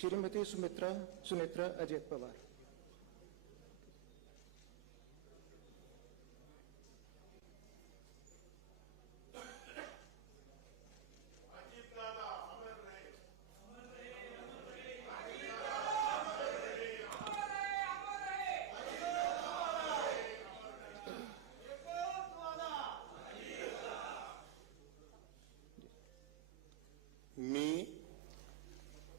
श्रीमती सुमित्रा सुनेत्रा अजित पवार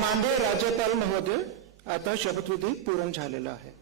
मांदे राज्यपाल महोदय आता शपथविधी पूर्ण झालेला आहे